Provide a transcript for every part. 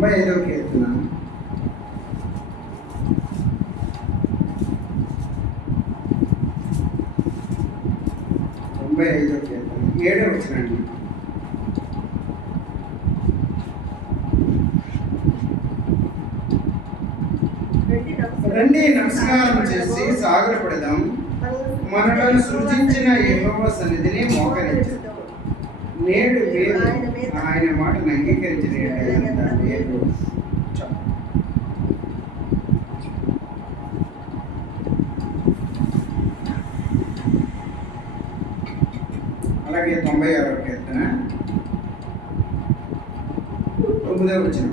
తొంభై ఐదో కీర్తన తొంభై ఐదో కీర్తన ఏడో వచ్చినండి రండి నమస్కారం. చేసి సాగరపడదాం. మనలను సృజించిన యెహోవా సన్నిధిని మోకరించదు నేడు వేరు ఆయన మాటను అంగీకరించిన. అలాగే తొంభై ఆరో కీర్తన. తొమ్మిదవ వచ్చిన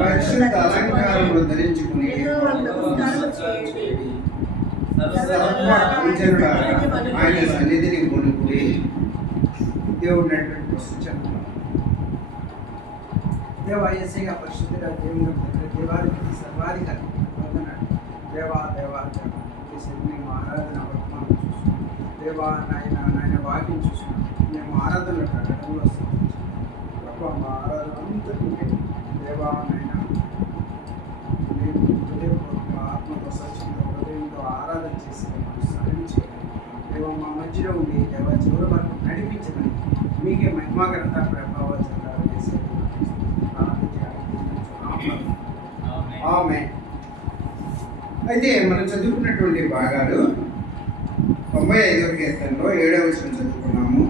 పరిశుద్ధ అలంకారములు ధరించుకుని ఆయన సన్నిధిని కొనుక్కుని దేవుడు నడిపి సూచన దేవా ఏసైగా పరిశుద్ధుడ దేవుని దేవానికి సర్వాధికారి దేవా దేవా మేము ఆరాధన వర్తమానం చూస్తున్నాం దేవా నాయన నాయన వాక్యం చూస్తున్నాం మేము ఆరాధనలో కట్టడంలో ప్రభావ మా ఆరాధన అంతా దేవా నాయన మేము హృదయపూర్వక ఆత్మతో సత్యంతో ఆరాధన చేసి సహాయం చేయాలి దేవా మా మధ్యలో ఉండి దేవా చివరి వరకు నడిపించమని మీకే మహిమాగరత ప్రభావం చేసే ఆమె అయితే మనం చదువుకున్నటువంటి భాగాలు తొంభై ఐదవ కీర్తనలో ఏడవ వచనం చదువుకున్నాము.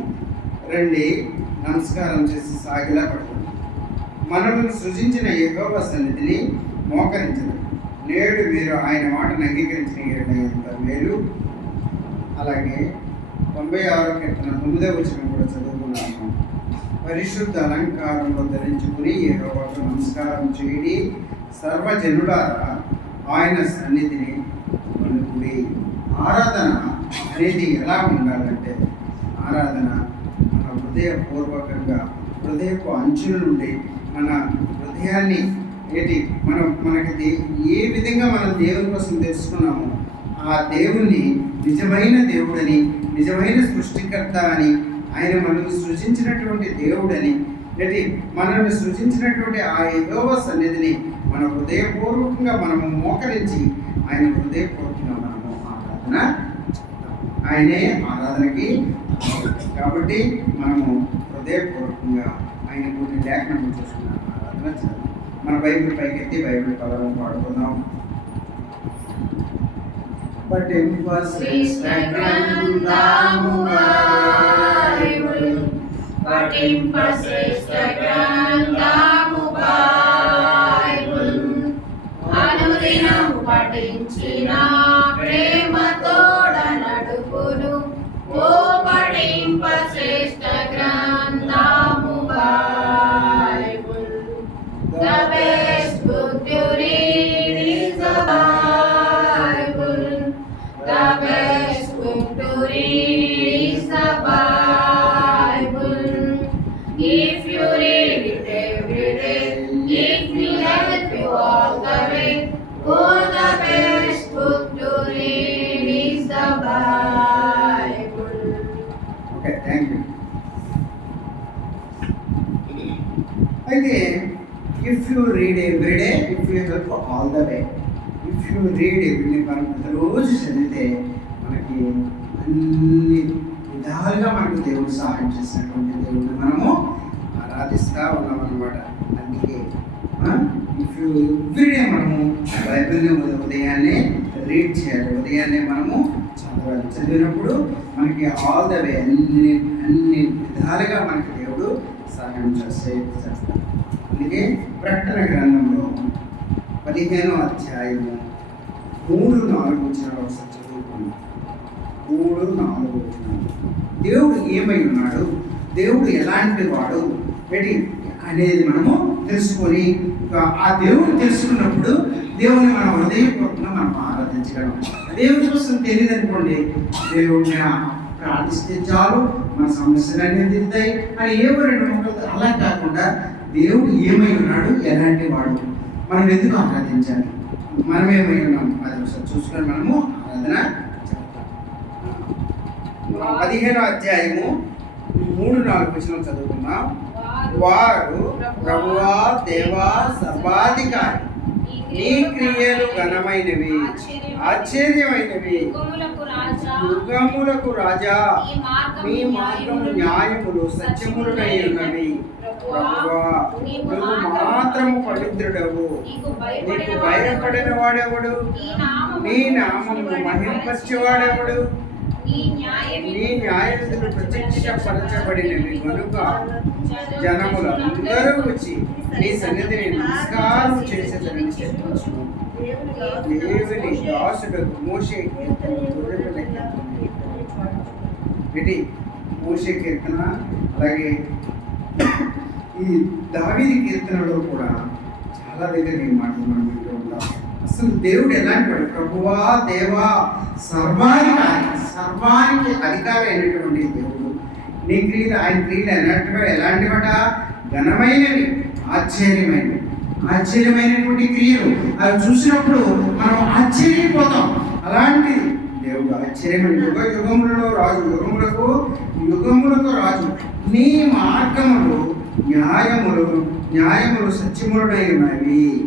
రండి నమస్కారం చేసి సాగిలా పడుతుంది మనల్ని సృజించిన యెహోవా సన్నిధిని మోకరించదు నేడు మీరు ఆయన మాటను అంగీకరించిన ఎంత మేలు. అలాగే తొంభై ఆరు కీర్తన తొమ్మిదో వచ్చిన కూడా చదువుకున్నాము. పరిశుద్ధ అలంకారంలో ధరించుకుని యెహోవాకు నమస్కారం చేయడి సర్వజనులారా ఆయన సన్నిధిని కొనుక్కుడి. ఆరాధన అనేది ఎలా ఉండాలంటే ఆరాధన మన హృదయపూర్వకంగా హృదయపు అంచుల నుండి మన హృదయాన్ని ఏంటి మనం మనకి ఏ విధంగా మనం దేవుని కోసం తెలుసుకున్నామో ఆ దేవుణ్ణి నిజమైన దేవుడని నిజమైన సృష్టికర్త అని ఆయన మనల్ని సృజించినటువంటి దేవుడని లేటి మనల్ని సృజించినటువంటి ఆ ఏదోవ సన్నిధిని మన హృదయపూర్వకంగా మనము మోకరించి ఆయన హృదయపూర్వకంగా మనము ఆరాధన ఆయనే ఆరాధనకి కాబట్టి మనము హృదయపూర్వకంగా ఆయన కొన్ని లేఖనం చూసుకున్నాం ఆరాధన చేద్దాం. మన బైబిల్ పైకెత్తి బైబిల్ పదాలను పాడుకుందాం పట్టింపశ్రేష్ట గ్రంథము Bible. పఠింపశ్రేష్ఠ if you read every day if you help all the way if you read every మనం ప్రతిరోజు చదివితే మనకి అన్ని విధాలుగా మనకు దేవుడు సహాయం చేసినటువంటి దేవుడిని మనము ఆరాధిస్తూ ఉన్నాం అనమాట అందుకే ఇఫ్ యూ ఎవ్రీడే మనము బైబిల్ని ఉదయాన్నే రీడ్ చేయాలి. ఉదయాన్నే మనము చదవాలి. చదివినప్పుడు మనకి ఆల్ ద వే అన్ని అన్ని విధాలుగా మనకి దేవుడు సహాయం చేస్తే చేస్తాడు. అందుకే ప్రకటన గ్రంథంలో పదిహేనో అధ్యాయము మూడు నాలుగు వచ్చిన ఒకసారి చదువుకున్నాం మూడు నాలుగు వచ్చిన దేవుడు ఏమై ఉన్నాడు? దేవుడు ఎలాంటి వాడు? ఏంటి? అనేది మనము తెలుసుకొని ఆ- దేవుడు తెలుసుకున్నప్పుడు దేవుని మనం హృదయపూర్వకంగా మనం ఆరాధించగలం. దేవుడి కోసం తెలియదు అనుకోండి దేవుడిని ప్రార్థిస్తే చాలు మన సమస్యలు అనేది తీరుతాయి. అని ఏవో రెండు మొక్కలు అలా కాకుండా దేవుడు ఏమై ఉన్నాడు? ఎలాంటి వాడు? మనం ఎందుకు ఆరాధించాలి? మనం ఏమై ఉన్నాం? అది ఒకసారి చూసుకొని మనము ఆరాధన పదిహేను అధ్యాయము మూడు నాలుగు వచ్చిన చదువుకున్నాం వారు ప్రభువా దేవా సర్వాధికారి. నీ క్రియలు ఘనమైనవి. ఆశ్చర్యమైనవి. యుగములకు రాజా మీ మార్గము న్యాయములు సత్యములునై ఉన్నవి నువ్వు మాత్రము పవిత్రుడవు. నీకు భయపడిన వాడెవడు? నీ నామము మహింపరచేవాడెవడు? నీ న్యాయవిధులు ప్రత్యక్షపరచబడినవి కనుక జనములందరూ వచ్చి నీ సన్నిధిని నమస్కారం చేసేదని చెప్పవచ్చు దేవుని దాసుడు మోషే కీర్తన ఇది మోషే కీర్తన అలాగే ఈ దావీ కీర్తనలో కూడా చాలా దగ్గర ఈ మాటలు మనం వింటూ ఉంటాం. అసలు దేవుడు ఎలాంటి వాడు ప్రభువా దేవా సర్వాధికారి సర్వానికి అధికారి అయినటువంటి దేవుడు. నీ క్రియలు ఆయన క్రియలు ఎలాంటి ఎలాంటి వాట ఘనమైనవి ఆశ్చర్యమైనవి. ఆశ్చర్యమైనటువంటి క్రియలు. అవి చూసినప్పుడు మనం ఆశ్చర్యపోతాం. అలాంటి దేవుడు ఆశ్చర్యమైన యుగ యుగములలో రాజు యుగములకు యుగములకు రాజు. నీ మార్గములు న్యాయములు న్యాయములు సత్యములనై ఉన్నవి.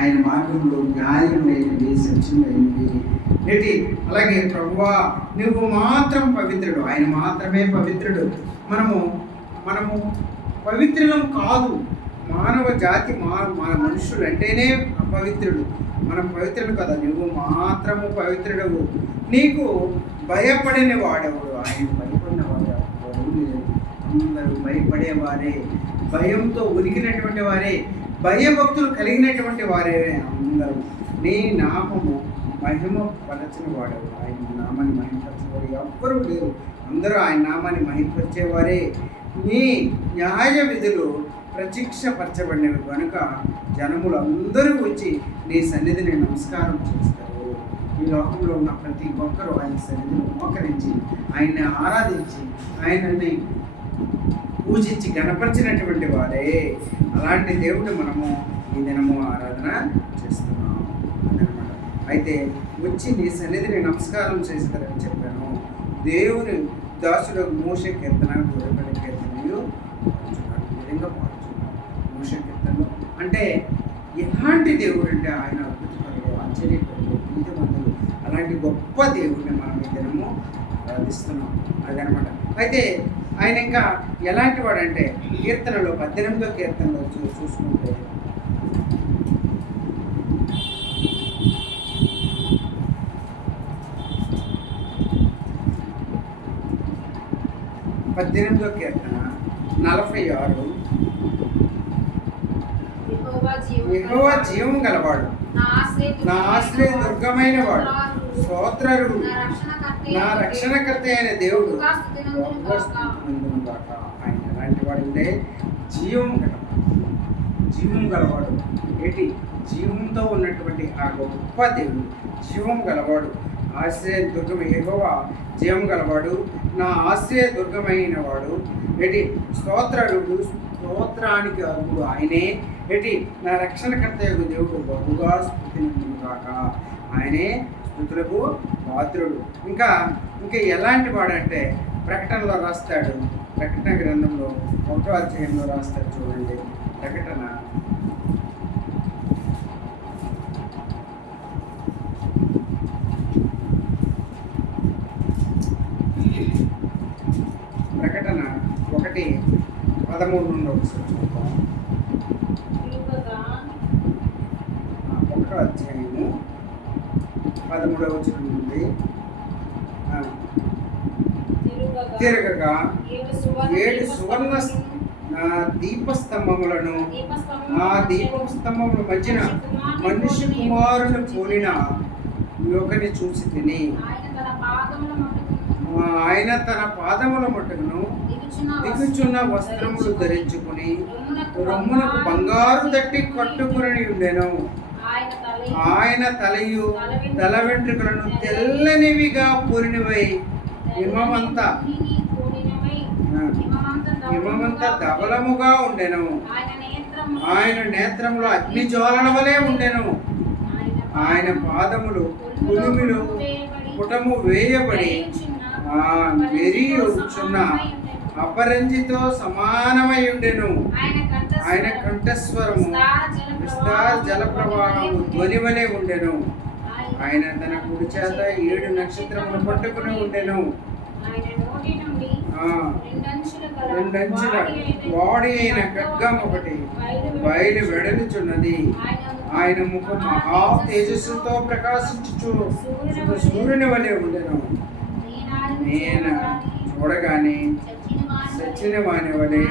ఆయన మార్గంలో న్యాయమైనవి సత్యమైనవి ఏంటి? అలాగే ప్రభువా నువ్వు మాత్రం పవిత్రుడు. ఆయన మాత్రమే పవిత్రుడు. మనము మనము పవిత్రులం కాదు. మానవ జాతి మా మన మనుషులు అంటేనే అపవిత్రుడు మనం పవిత్రుడు కదా. నువ్వు మాత్రము పవిత్రుడవు. నీకు భయపడిన వాడెవడు ఆయన భయపడిన వాడు అందరూ భయపడేవారే. భయంతో ఉనికినటువంటి వారే. భయభక్తులు కలిగినటువంటి వారే అందరూ. నీ నామము మహిమ పరచిన వాడెవడు ఆయన నామాన్ని మహిమపరచేవారు ఎవ్వరూ లేరు. అందరూ ఆయన నామాన్ని మహిమపరిచేవారే నీ న్యాయ విధులు ప్రత్యక్షపరచబడినవి కనుక జనములు అందరూ వచ్చి నీ సన్నిధిని నమస్కారం చేస్తారు. ఈ లోకంలో ఉన్న ప్రతి ఒక్కరూ ఆయన సన్నిధిని మోకరించి ఆయన్ని ఆరాధించి ఆయనని పూజించి గణపరిచినటువంటి వారే. అలాంటి దేవుడిని మనము ఈ దినము ఆరాధన చేస్తున్నాం. అదనమాట. అయితే వచ్చి నీ సన్నిధిని నమస్కారం చేస్తారని చెప్పాను. దేవుని దాసుడు మోస కీర్తన గొర్రెపల్లి కీర్తనలు పాడుచున్నాడు. ఈ విధంగా పాడుచున్నాడు మోస కీర్తనలు అంటే ఎలాంటి దేవుడు అంటే ఆయన అద్భుతపరుడు ఆశ్చర్యపరుడు నీతిమంతుడు. అలాంటి గొప్ప దేవుడిని మనం ఈ దినము ఆరాధిస్తున్నాం. అదనమాట. అయితే ఆయన ఇంకా ఎలాంటి వాడంటే కీర్తనలో పద్దెనిమిదో కీర్తనలో చూ చూసుకుంటే పద్దెనిమిదో కీర్తన నలభై ఆరు యెహోవా జీవం గలవాడు. నా ఆశ్రయ దుర్గమైన వాడు. స్తోత్రరుడు. నా రక్షణకర్త అయిన దేవుడు. ఆయన ఎలాంటి వాడు అంటే జీవం గలవాడు. జీవం గలవాడు. ఏంటి? జీవంతో ఉన్నటువంటి ఆ గొప్ప దేవుడు. జీవం గలవాడు. ఆశ్రయ దుర్గం ఎగవ జీవం గలవాడు. నా ఆశ్రయ దుర్గమైన వాడు. ఏంటి? స్తోత్రుడు స్తోత్రానికి అర్హుడు. ఆయనే ఎటి నా రక్షణకర్త యొక్క దేవుడు. బహుగా స్థుతినందును కాక ఆయనే స్థుతులకు పాత్రుడు. ఇంకా ఇంకా ఎలాంటి వాడంటే ప్రకటనలో రాస్తాడు. ప్రకటన గ్రంథంలో ఒకటో అధ్యాయంలో రాస్తాడు చూడండి. ప్రకటన ఒకటి పదమూడు నుండి ఒకసారి చూద్దాం ఒకటో అధ్యాయము. పదమూడవ వచనం నుండి. తిరుగగా ఏడు సువర్ణ దీపస్తంభములను దీపస్తంభముల ఆ దీపస్తంభముల మధ్యన మనిషి కుమారుని పోలిన ఒకని చూసి తిని ఆయన తన పాదముల మట్టుకు ఆ, ఆయన తన పాదముల మట్టుకును దిగుచున్న వస్త్రములు ధరించుకుని రొమ్మునకు బంగారు తట్టి కట్టుకుని ఉండెను. ఆయన తలయు తల వెంట్రుకలను తెల్లనివిగా పూరినవై హిమమంతా హిమమంతా ధవలముగా ఉండెను. ఆయన నేత్రములు నేత్రములో అగ్ని జ్వాలల వలె ఉండెను. ఆయన పాదములు పులిమిలో పుటము వేయబడి ఆ మెరియుచున్న అపరంజితో సమానమై ఉండెను. ఆయన కంఠస్వరం ఆయన కంఠస్వరము విస్తార జల ప్రవాహము ధ్వని వలె ఉండెను. ఆయన తన కుడి చేత ఏడు నక్షత్రములు పట్టుకుని ఉండెను. రెండంచుల వాడి అయిన ఖడ్గం ఒకటి బయలు వెడలుచున్నది ఆయన ముఖం మహా తేజస్సుతో ప్రకాశించుచు సూర్యుని వలె ఉండెను. నేను చూడగానే వచ్చిన వాని వలె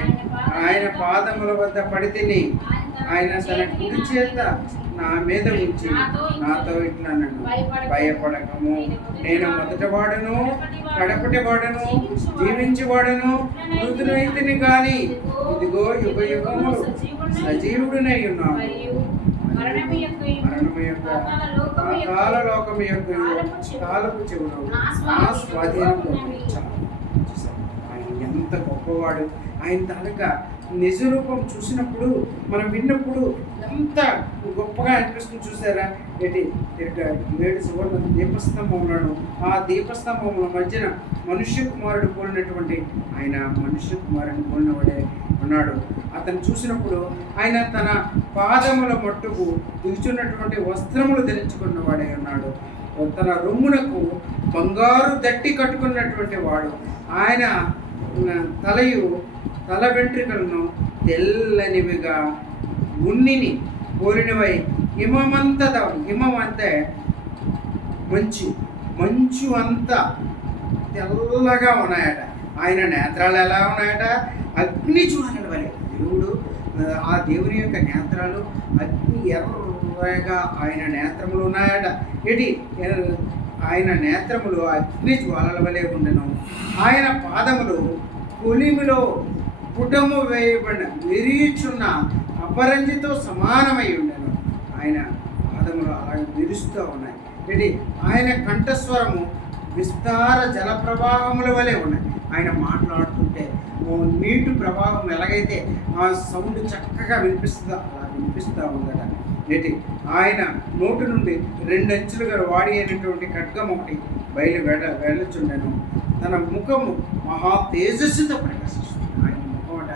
ఆయన పాదముల వద్ద పడి తిని ఆయన తన కుడి చేత నా మీద ఉంచి నాతో ఇట్లా నన్ను భయపడకము. నేను మొదట వాడను కడపటి వాడను జీవించి వాడను మృతులైతిని ఇదిగో యుగ యుగము సజీవుడినై ఉన్నాను మరణము యొక్క మరణము యొక్క లోకము యొక్క కాలపు చెవులు నా స్వాధీనంలో ఎంత గొప్పవాడు. ఆయన తాలూకా నిజరూపం చూసినప్పుడు మనం విన్నప్పుడు ఎంత గొప్పగా అనిపిస్తుంది చూసారా? ఏంటి? ఇక ఏడు సువర్ణ దీపస్తంభంలోను ఆ దీపస్తంభముల మధ్యన మనుష్య కుమారుడు పోలినటువంటి ఆయన మనుష్య కుమారుడు పోలినవాడే ఉన్నాడు. అతను చూసినప్పుడు ఆయన తన పాదముల మట్టుకు దిగుచున్నటువంటి వస్త్రములు ధరించుకున్నవాడే ఉన్నాడు. తన రొమ్మునకు బంగారు దట్టి కట్టుకున్నటువంటి వాడు. ఆయన తలయు తల వెంట్రుకలను తెల్లనివిగా ఉన్నిని కోరినవై హిమమంత హిమం అంటే మంచు మంచు అంతా తెల్లగా ఉన్నాయట. ఆయన నేత్రాలు ఎలా ఉన్నాయట? అగ్ని జ్వాలల వలె. దేవుడు ఆ, దేవుని యొక్క నేత్రాలు అగ్ని ఎర్రగా ఆయన నేత్రములు ఉన్నాయట. ఏంటి? ఆయన నేత్రములు అగ్ని జ్వాలల వలె ఉండను. ఆయన పాదములు కొలిమిలో పుటము వేయబడిన విరిచున్న అపరంజితో సమానమై ఉండను. ఆయన పాదములు అలాగే విరుస్తూ ఉన్నాయి. ఏంటి ఆయన కంఠస్వరము విస్తార జల ప్రవాహముల వలె ఉన్నాయి. ఆయన మాట్లాడుతుంటే ఓ నీటి ప్రవాహం ఎలాగైతే ఆ సౌండ్ చక్కగా వినిపిస్తుందో అలా వినిపిస్తూ ఉందట. నెటి ఆయన నోటి నుండి రెండు అంచులుగా వాడి అయినటువంటి ఖడ్గం ఒకటి బయలు వెడ వెళ్ళచుండెను తన ముఖము మహా తేజస్సుతో ప్రకాశిస్తుంది. ఆయన ముఖం అంట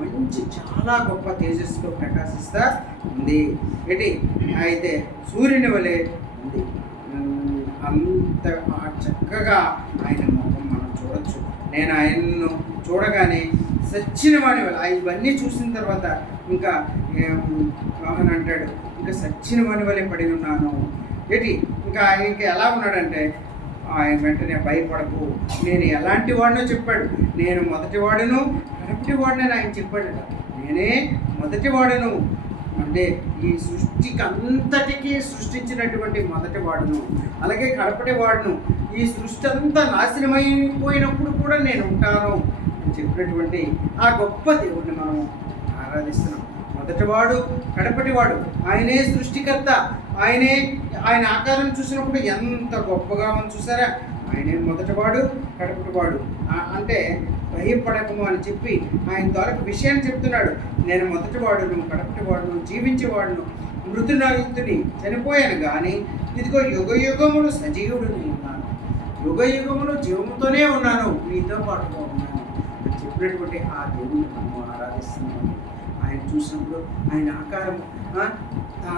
మంచి చాలా గొప్ప తేజస్సుతో ప్రకాశిస్తా ఉంది. ఏంటి? అయితే సూర్యుని వలె ఉంది. అంత చక్కగా ఆయన ముఖం మనం చూడొచ్చు. నేను ఆయన్ను చూడగానే సచ్చిన వాడి వల్ల ఇవన్నీ చూసిన తర్వాత ఇంకా ఏం, అంటాడు ఇంకా సచ్చిన వాడి వల్లే పడి ఉన్నాను? ఏంటి? ఇంకా ఆయన ఇంకా ఎలా ఉన్నాడంటే ఆయన వెంటనే భయపడకు. నేను ఎలాంటి వాడినో చెప్పాడు. నేను మొదటి వాడును కడపటి వాడినని ఆయన చెప్పాడు. నేనే మొదటి వాడును. అంటే ఈ సృష్టికి అంతటికీ సృష్టించినటువంటి మొదటి వాడును. అలాగే కడపటి వాడును. ఈ సృష్టి అంతా నాశనమైపోయినప్పుడు కూడా నేను ఉంటాను అని చెప్పినటువంటి ఆ గొప్ప దేవుడిని మనం ఆరాధిస్తున్నాం. మొదటివాడు కడపటివాడు. ఆయనే సృష్టికర్త. ఆయనే ఆయన ఆకారం చూసినప్పుడు ఎంత గొప్పగా మనం చూసారా? ఆయనే మొదటివాడు కడపటివాడు. అంటే భయపడకము అని చెప్పి ఆయన ద్వారా విషయాన్ని చెప్తున్నాడు. నేను మొదటివాడును కడపటివాడును జీవించేవాడును మృతునాయుక్తుని చనిపోయాను కానీ ఇదిగో యుగ యుగములు సజీవుడిని ఉన్నాను. యుగ యుగములు జీవముతోనే ఉన్నాను. మీతో పాటుగా ఉన్నాను. చెప్పినటువంటి ఆ దేవుని మనము ఆరాధిస్తున్నాము. చూసినప్పుడు ఆయన ఆకారం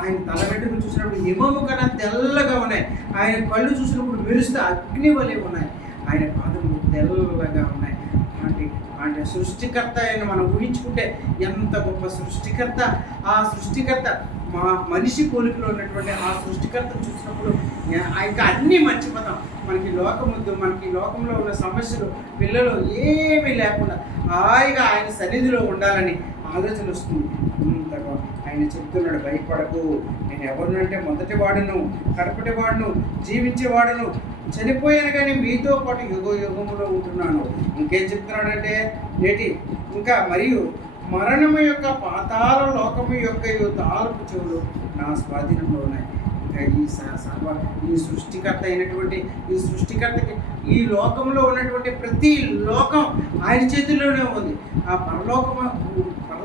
ఆయన తల వెంట్రుకలు చూసినప్పుడు హిమము కన్నా తెల్లగా ఉన్నాయి. ఆయన కళ్ళు చూసినప్పుడు మెరుస్తూ అగ్ని వలె ఉన్నాయి. ఆయన పాదములు తెల్లగా ఉన్నాయి. అంటే అంటే సృష్టికర్త ఆయన మనం ఊహించుకుంటే ఎంత గొప్ప సృష్టికర్త. ఆ సృష్టికర్త మా మనిషి పోలికలో ఉన్నటువంటి ఆ సృష్టికర్తను చూసినప్పుడు ఆయన ఆ ఇంకా అన్నీ మర్చిపోతాం. మనకి లోకముద్దు మనకి లోకంలో ఉన్న సమస్యలు పిల్లలు ఏమీ లేకుండా హాయిగా ఆయన సన్నిధిలో ఉండాలని ఆలోచన వస్తుంది ఆయన చెప్తున్నాడు భయపడకు. నేను ఎవరినంటే మొదటి వాడును కడపటి వాడును జీవించేవాడును చనిపోయాను కానీ మీతో పాటు యుగ యుగంలో ఉంటున్నాను. ఇంకేం చెప్తున్నాడంటే నేటి ఇంకా మరియు మరణము యొక్క పాతాల లోకము యొక్క తాలపు చెవులు నా స్వాధీనంలో ఉన్నాయి. ఇంకా ఈ సర్వ ఈ సృష్టికర్త అయినటువంటి ఈ సృష్టికర్తకి ఈ లోకంలో ఉన్నటువంటి ప్రతి లోకం ఆయన చేతిలోనే ఉంది. ఆ పరలోకము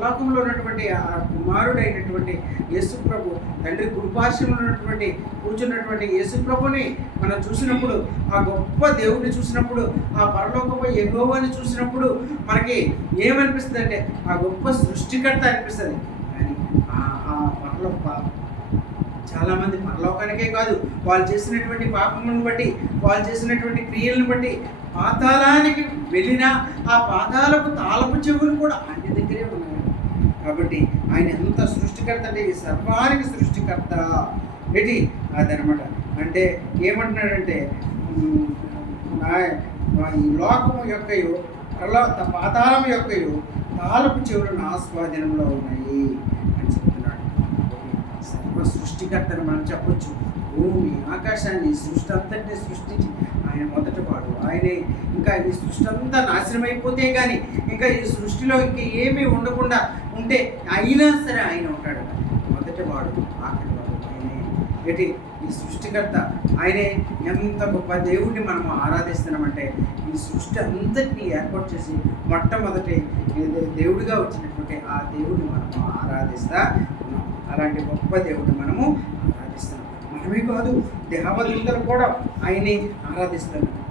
పరలోకంలో ఉన్నటువంటి ఆ కుమారుడైనటువంటి యేసుప్రభు తండ్రి కుడిపార్శ్వంలో ఉన్నటువంటి కూర్చున్నటువంటి యేసుప్రభుని మనం చూసినప్పుడు ఆ గొప్ప దేవుడిని చూసినప్పుడు ఆ పరలోకపు ఎగోవాని చూసినప్పుడు మనకి ఏమనిపిస్తుంది అంటే ఆ గొప్ప సృష్టికర్త అనిపిస్తుంది. కానీ ఆ ఆ పరలోక చాలామంది పరలోకానికే కాదు వాళ్ళు చేసినటువంటి పాపములను బట్టి వాళ్ళు చేసినటువంటి క్రియలను బట్టి పాతాళానికి వెళ్ళిన ఆ పాతాలకు తాళపు చెవులు కూడా అన్ని దగ్గరే ఉన్నాయి. కాబట్టి ఆయన ఎంత సృష్టికర్త అంటే ఈ సర్వానికి సృష్టికర్త. ఏంటి? అదనమాట. అంటే ఏమంటున్నాడంటే ఈ లోకము యొక్కయు పరలో పాతాళం యొక్కయు తాళపు చెవులు నా ఉన్నాయి అని చెప్తున్నాడు. సర్వ సృష్టికర్తను మనం చెప్పొచ్చు. భూమి ఆకాశాన్ని సృష్టి అంతటిని సృష్టించి ఆయన మొదట వాడు ఆయనే. ఇంకా ఈ సృష్టి అంతా నాశనం అయిపోతే కానీ ఇంకా ఈ సృష్టిలో ఇంక ఏమీ ఉండకుండా ఉంటే అయినా సరే ఆయన ఉంటాడు. మొదటి వాడు ఆఖరి వాడు ఆయనే. ఏంటి? ఈ సృష్టికర్త ఆయనే. ఎంత గొప్ప దేవుడిని మనం ఆరాధిస్తున్నామంటే ఈ సృష్టి అంతటినీ ఏర్పాటు చేసి మొట్టమొదటి దేవుడిగా వచ్చినటువంటి ఆ దేవుడిని మనం ఆరాధిస్తా ఉన్నాం. అలాంటి గొప్ప దేవుడిని మనము ఆరాధిస్తున్నాం. మనమే కాదు దేవదూతలు కూడా ఆయనే ఆరాధిస్తారు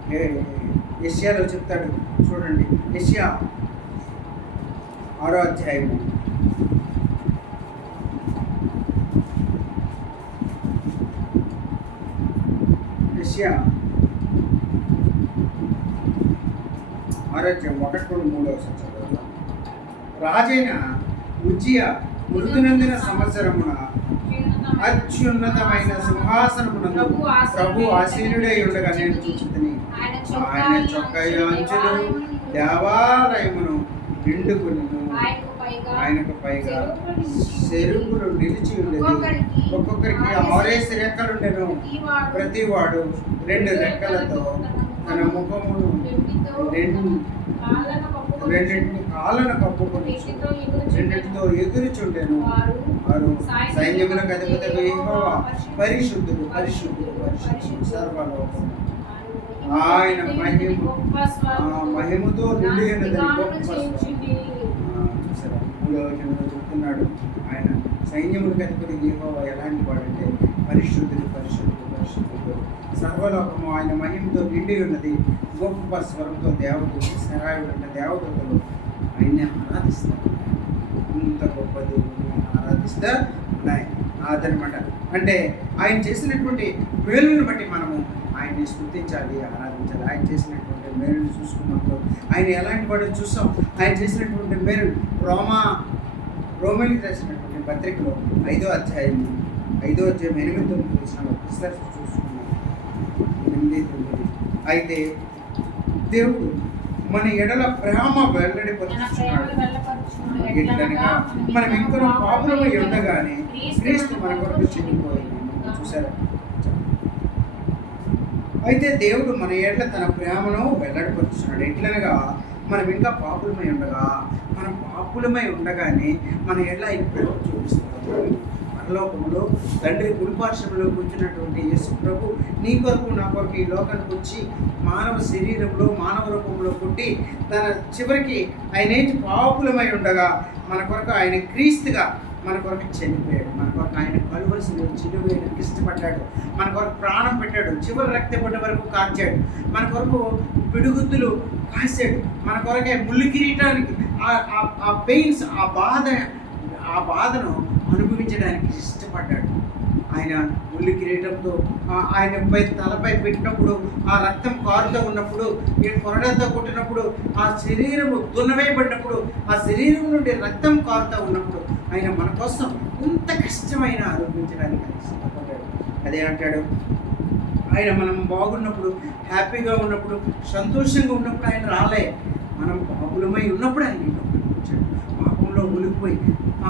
యష్యాలో చెప్తాడు చూడండి. యష్యా ఆరో అధ్యాయము. యష్యా ఆరోగ్యం ఒకటి రెండు మూడవ చదువుతాం రాజైన ఉజ్జియ మృతునందిన సంవత్సరమున అత్యున్నతమైన సింహాసనమునందు ప్రభు ఆసీనుడై ఉండగా నేను చూచుతని ఆయన చొక్క అంచులు దేవాలయమును నిండుకుని ఆయనకు పైగా చెరుకులు నిలిచి ఉండేది. ఒక్కొక్కరికి ఆరేసి రెక్కలుండెను ప్రతి వాడు రెండు రెక్కలతో తన ముఖమును రెండు రెండింటిని కాళ్ళను కప్పుకొని రెండింటితో ఎదురుచుండెను వారు సైన్యములకు అధిపతి యెహోవా. పరిశుద్ధుడు పరిశుద్ధుడు పరిశుద్ధుడు సర్వలోకము ఆయన మహిమ మహిమతో నిండి. ఆ, చూసారా? మూడవ వచనంలో చెప్తున్నాడు ఆయన. సైన్యములకు అధిపతి యెహోవా ఎలాంటి వాడంటే పరిశుద్ధుడు పరిశుద్ధుడు పరిశుద్ధుడు. సర్వలోకము ఆయన మహిమతో నిండి ఉన్నది. గొప్ప స్వరంతో దేవతలు సరాయుడు అంటే దేవతలు ఆయన్ని ఆరాధిస్తారు. అంత గొప్ప దేవుడిని ఆరాధిస్తా ఉన్నాయి అదనమాట అంటే ఆయన చేసినటువంటి మేలుని బట్టి మనము ఆయన్ని స్థుతించాలి ఆరాధించాలి. ఆయన చేసినటువంటి మేలుని చూసుకున్నప్పుడు ఆయన ఎలాంటి వాడు చూసాం ఆయన చేసినటువంటి మేలు రోమా రోమిలికి రాసినటువంటి పత్రికలో ఐదో అధ్యాయం ఐదో అధ్యాయం ఎనిమిది తొమ్మిది వచ్చిన ఒకసారి చూసుకున్నాం ఎనిమిది తొమ్మిది. అయితే దేవుడు మన ఎడల ప్రేమ వెల్లడిపరుచున్నాడు. ఎట్లనగా మనం ఇంకనూ పాపులమై ఉండగానే క్రీస్తు మన కొరకు చెందిపోయింది చూసారా? అయితే దేవుడు మన ఏట్ల తన ప్రేమను వెల్లడిపరుచున్నాడు ఎట్లనగా మనం ఇంకా పాపులమై ఉండగా మనం పాపులమై ఉండగానే మన ఏళ్ళ ఆయన ప్రేమ చూపిస్తున్నాడు పరలోకంలో తండ్రి కుడిపార్శ్వంలో కూర్చున్నటువంటి యేసు ప్రభు నీ కొరకు నా కొరకు ఈ లోకానికి వచ్చి మానవ శరీరంలో మానవ రూపంలో పుట్టి తన చివరికి ఆయన ఏంటి పాపులమై ఉండగా మన కొరకు ఆయన క్రీస్తుగా మన కొరకు చనిపోయాడు. మన కొరకు ఆయన కలువలసిన చిలువైన ఇష్టపడ్డాడు మన కొరకు ప్రాణం పెట్టాడు. చివరి రక్తపడ్డ వరకు కార్చాడు మన కొరకు పిడుగుద్దులు కాసాడు మన కొరకే ముళ్ళు కిరీటానికి ఆ- ఆ- పెయిన్స్ ఆ బాధ ఆ బాధను అనుభవించడానికి ఇష్టపడ్డాడు. ఆయన ముళ్ళు కిరీటంతో ఆయన పై తలపై పెట్టినప్పుడు ఆ రక్తం కారుతో ఉన్నప్పుడు ఈ కొరడంతో కొట్టినప్పుడు ఆ శరీరము దున్నవేయబడినప్పుడు ఆ శరీరం నుండి రక్తం కారుతూ ఉన్నప్పుడు ఆయన మన కోసం ఇంత కష్టమైన ఆయన ఇష్టపడ్డాడు అదే అంటాడు ఆయన మనం బాగున్నప్పుడు హ్యాపీగా ఉన్నప్పుడు సంతోషంగా ఉన్నప్పుడు ఆయన రాలే. మనం పాపులమై ఉన్నప్పుడు ఆయన వచ్చాడు పాపంలో మునిగిపోయి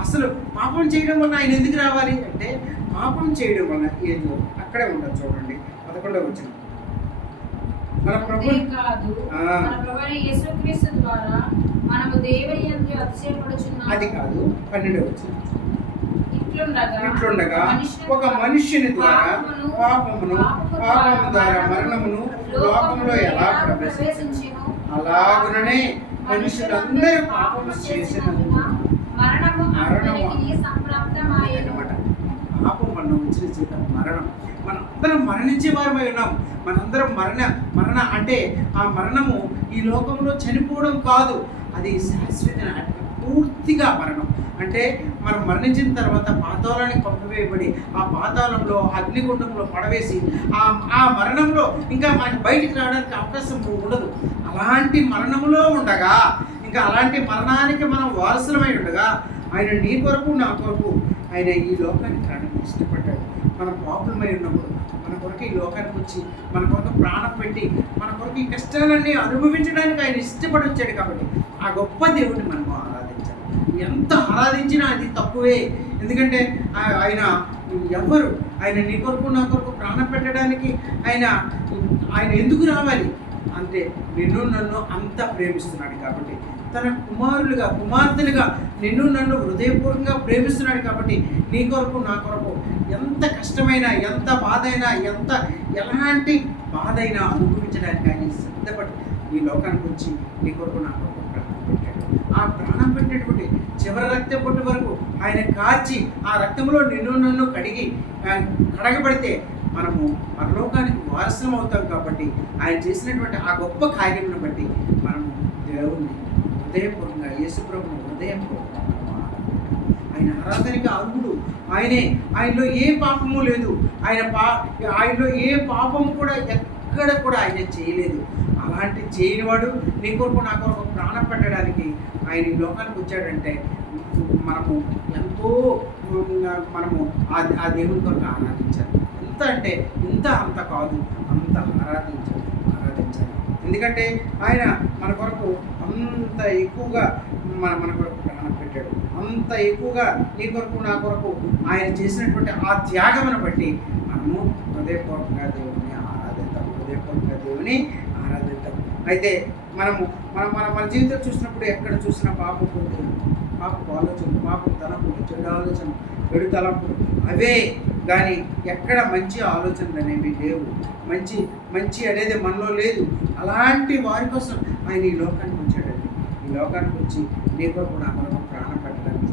అసలు పాపం చేయడం వల్ల ఆయన ఎందుకు రావాలి అంటే పాపం చేయడం వల్ల ఏదో అక్కడే ఉండదు చూడండి. పదకొండవ వచ్చిన మన ప్రభు కాదు. మన యేసుక్రీస్తు ద్వారా మనము దేవుని యందు అతిశయపడుచున్నాము అది కాదు ఇట్లుండగా ఒక మనుష్యుని ద్వారా పాపమును, పాపము ద్వారా మరణమును ఎలా ప్రవేశించింది అలాగుననే మనుషులందరూ పాపము మరణము అనమాట పాపం మరణం. మనందరం మరణించే వారమై ఉన్నాం. మనందరం మరణ మరణ అంటే ఆ మరణము ఈ లోకంలో చనిపోవడం కాదు. అది శాశ్వత పూర్తిగా మరణం. అంటే మనం మరణించిన తర్వాత పాతాళానికి పంపివేయబడి ఆ పాతాళంలో అగ్నిగుండంలో పడవేసి ఆ ఆ మరణంలో ఇంకా మనకి బయటికి రావడానికి అవకాశం ఉండదు. అలాంటి మరణంలో ఉండగా ఇంకా అలాంటి మరణానికి మనం వారసులమై ఉండగా ఆయన నీ కొరకు నా కొరకు ఆయన ఈ లోకానికి రావడానికి ఇష్టపడ్డాడు. మనం పాపులమై ఉన్నప్పుడు కొరకు ఈ లోకానికి వచ్చి మన కొరకు ప్రాణం పెట్టి మన కొరకు ఈ కష్టాలన్నీ అనుభవించడానికి ఆయన ఇష్టపడి వచ్చాడు కాబట్టి ఆ గొప్ప దేవుడిని మనం ఆరాధించాలి. ఎంత ఆరాధించినా అది తక్కువే. ఎందుకంటే ఆయన ఎవ్వరు ఆయన నీ కొరకు నా కొరకు ప్రాణం పెట్టడానికి ఆయన ఆయన ఎందుకు రావాలి? అంటే నిన్ను నన్ను అంత ప్రేమిస్తున్నాడు కాబట్టి. తన కుమారులుగా కుమార్తెలుగా నిన్ను నన్ను హృదయపూర్వకంగా ప్రేమిస్తున్నాడు కాబట్టి నీ కొరకు నా కొరకు ఎంత కష్టమైనా ఎంత బాధైనా ఎంత ఎలాంటి బాధైనా అనుభవించడానికి ఆయన సిద్ధపడి ఈ లోకానికి వచ్చి నీ కొరకు నా కొరకు ప్రాణం పెట్టాడు. ఆ ప్రాణం పెట్టేటువంటి చివరి రక్త పొట్టు వరకు ఆయన కాచి ఆ రక్తంలో నిన్ను నన్ను కడిగి కడగబడితే మనము పరలోకానికి వారసం అవుతాం కాబట్టి ఆయన చేసినటువంటి ఆ గొప్ప కార్యమును బట్టి మనము దేవుణ్ణి హృదయపూర్వకంగా యేసుప్రభుని హృదయపూర్వకంగా ఆయన ఆరాధనకి అర్హుడు. ఆయనే ఆయనలో ఏ పాపము లేదు. ఆయన పా ఆయనలో ఏ పాపము కూడా ఎక్కడ కూడా ఆయన చేయలేదు. అలాంటి చేయనివాడు నీ కొరకు నా కొరకు ప్రాణం పెట్టడానికి ఆయన ఈ లోకానికి వచ్చాడంటే మనము ఎంతో మనము ఆ దేవుని కొరకు ఆరాధించాలి. ఎంత అంటే ఇంత అంత కాదు అంత ఆరాధించాలి ఆరాధించాలి. ఎందుకంటే ఆయన మన కొరకు అంత ఎక్కువగా మన మన కొరకు అంత ఎక్కువగా నీ కొరకు నా కొరకు ఆయన చేసినటువంటి ఆ త్యాగమును బట్టి మనము హృదయపూర్వకంగా దేవుని ఆరాధిద్దాం. హృదయపూర్వకంగా దేవుని ఆరాధిద్దాం. అయితే మనము మనం మన మన జీవితం చూసినప్పుడు ఎక్కడ చూసినా పాపపు పాపపు ఆలోచనలు పాపపు తలంపులు చెడు ఆలోచన చెడు తలంపులు అవే కానీ ఎక్కడ మంచి ఆలోచనలు అనేవి లేవు. మంచి మంచి అనేది మనలో లేదు. అలాంటి వారి కోసం ఆయన ఈ లోకానికి వచ్చాడండి. ఈ లోకానికి వచ్చి నీ కొరకు నా కొరకు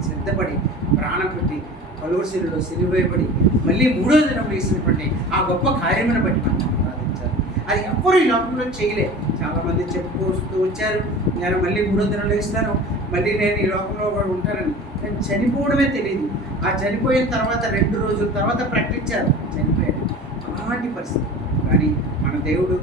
సిద్ధపడి ప్రాణం పెట్టి పలువరిశిలో సిలివేయబడి మళ్ళీ మూడో దినం వేసినటువంటి ఆ గొప్ప కార్యమును బట్టి మనం ఆరాధించాలి. అది ఎవ్వరు ఈ లోకంలో చేయలే. చాలామంది చెప్పుకొస్తూ వచ్చారు. నేను మళ్ళీ మూడో దినం వేస్తాను మళ్ళీ నేను ఈ లోకంలో కూడా ఉంటానని. నేను చనిపోవడమే తెలియదు ఆ చనిపోయిన తర్వాత రెండు రోజుల తర్వాత ప్రకటించారు. చనిపోయాడు. అలాంటి పరిస్థితి. కానీ మన దేవుడు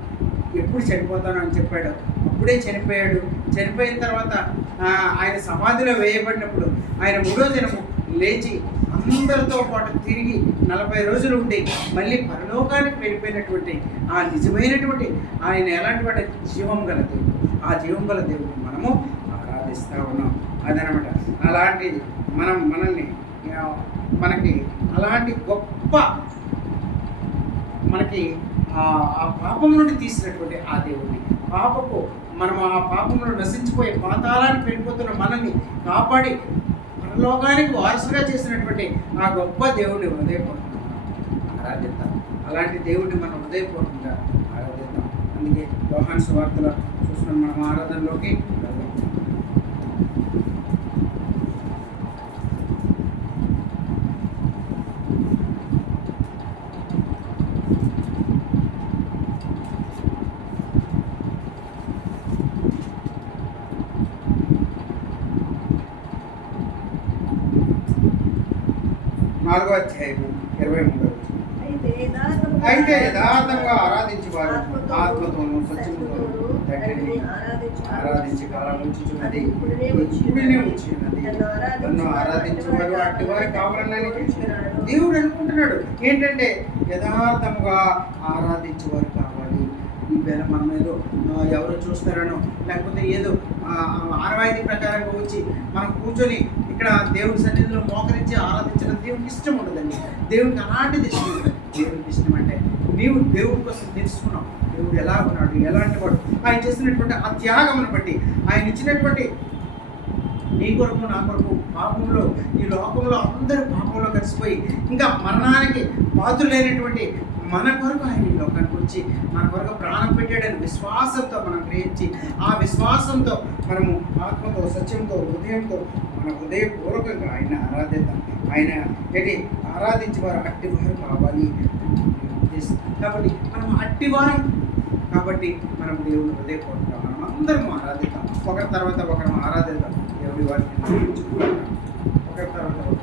ఎప్పుడు చనిపోతాను అని చెప్పాడు. అప్పుడే చనిపోయాడు. చనిపోయిన తర్వాత ఆయన సమాధిలో వేయబడినప్పుడు ఆయన మూడో దినము లేచి అందరితో పాటు తిరిగి నలభై రోజులు ఉండి మళ్ళీ పరలోకానికి వెళ్ళిపోయినటువంటి ఆ నిజమైనటువంటి ఆయన ఎలాంటి జీవం గల దేవుడు? ఆ జీవం గల దేవుడిని మనము ఆరాధిస్తూ ఉన్నాం. అదనమాట. అలాంటి మనం మనల్ని మనకి అలాంటి గొప్ప మనకి ఆ ఆ పాపం నుండి తీసినటువంటి ఆ దేవుడిని. పాపపు మనం ఆ పాపంలో నశించిపోయి పాతాళానికి వెళ్ళిపోతున్న మనల్ని కాపాడి పరలోకానికి వారసుగా చేసినటువంటి ఆ గొప్ప దేవుడిని హృదయపూర్వకంగా ఆరాధిద్దాం. అలాంటి దేవుడిని మనం హృదయపూర్వకంగా ఆరాధిద్దాం. అందుకే లోహాన్ సువార్తలో చూసిన మనం ఆరాధనలోకి నాలుగో అధ్యాయము ఇరవై మూడో అయితే యథార్థంగా ఆరాధించేవారు ఆత్మతోనూ సత్యముతోనూ తండ్రిని ఆరాధించి కాలం నన్ను ఆరాధించేవారు అట్టి వారి కావాలని దేవుడు అనుకుంటున్నాడు. ఏంటంటే యథార్థముగా ఆరాధించేవారు కావాలి. ఈ వేళ మనం ఏదో ఎవరు చూస్తారనో లేకపోతే ఏదో ఆనవాయితీ ప్రకారంగా వచ్చి మనం కూర్చొని ఇక్కడ దేవుడి సన్నిధిలో మోకరించి ఆరాధించడం దేవునికి ఇష్టం ఉండదండి. దేవునికి అలాంటిది ఇష్టం ఉండదు. దేవునికి ఇష్టం అంటే నీవు దేవుడి కోసం తెలుసుకున్నావు. దేవుడు ఎలా ఉన్నాడు ఎలాంటి వాడు? ఆయన చేసినటువంటి ఆ త్యాగమును బట్టి ఆయన ఇచ్చినటువంటి నీ కొరకు నా కొరకు పాపంలో ఈ లోకంలో అందరూ పాపంలో కలిసిపోయి ఇంకా మరణానికి పాత్రులైనటువంటి మన కొరకు ఆయన ఈ లోకానికి ఉంచి మన కొరకు ప్రాణం పెట్టాడని విశ్వాసంతో మనం గ్రహించి ఆ విశ్వాసంతో మనము ఆత్మతో సత్యంతో హృదయంతో మన హృదయపూర్వకంగా ఆయన ఆరాధిద్దాం. ఆయన ఏంటి? ఆరాధించి వారు అట్టివారు కావాలి. కాబట్టి మనం అట్టివారం కాబట్టి మనం దేవుని హృదయపూర్వకంగా మనం అందరం ఆరాధిద్దాం. ఒకరి తర్వాత ఒకరం ఆరాధిద్దాం. దేవుడి వారిని ఒకరి తర్వాత